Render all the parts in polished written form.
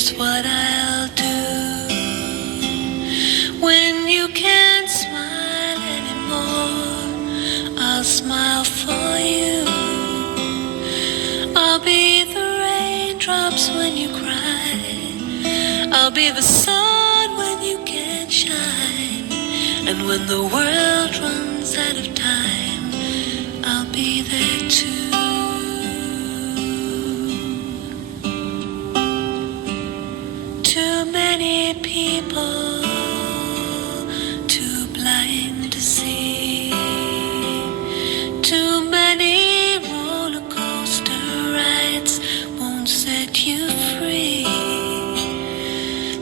Here's what I'll do. When you can't smile anymore, I'll smile for you. I'll be the raindrops when you cry. I'll be the sun when you can't shine. And when the world runs out of time, I'll be there too. Too many people, too blind to see. Too many roller coaster rides won't set you free.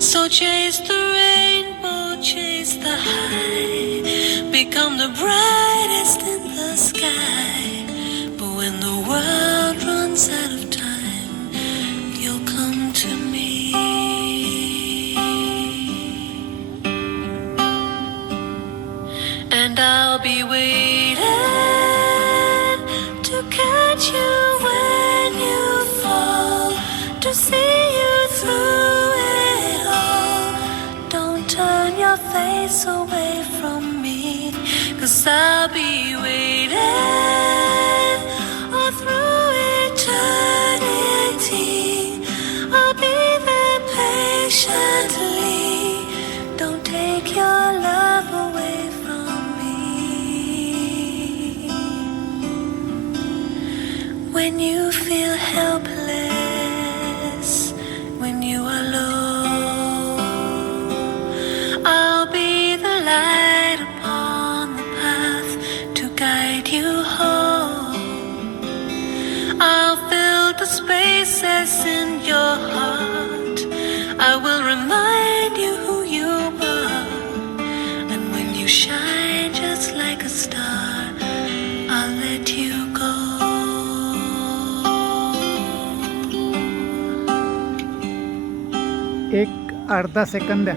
So chase the rainbow, chase the high, become the brightest in the sky. But when the world runs out of time, you'll come to me. And I'll be waiting to catch you when you fall, to see you through it all. Don't turn your face away from me, 'cause I'll be waiting all through eternity. I'll be there patiently. Don't take your love away from me. When you feel helpless, when you are low, I'll be the light upon the path to guide you home. I'll fill the spaces in your heart. I will remind you who you are. And when you shine just like a star, I'll let you go. एक अर्धा second द्या.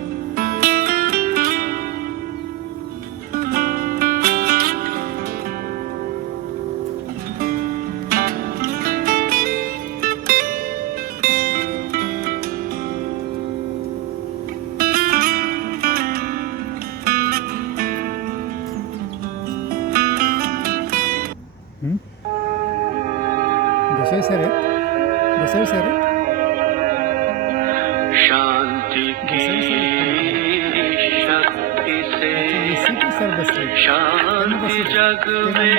दुसरे sir आहे, दुसरे sir आहे. शांति की शक्ति से शांति जग में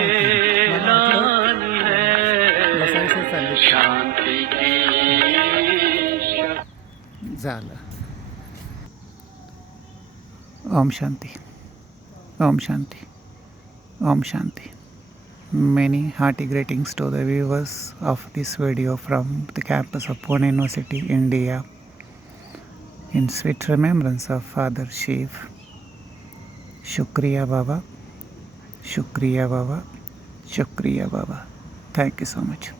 लानी है. शांति की झालं. Om Shanti, Om Shanti, Om Shanti. Many hearty greetings to the viewers of this video from the campus of Pune University, India, in sweet remembrance of Father Shiv. Shukriya Baba, Shukriya Baba, Shukriya Baba. Thank you so much.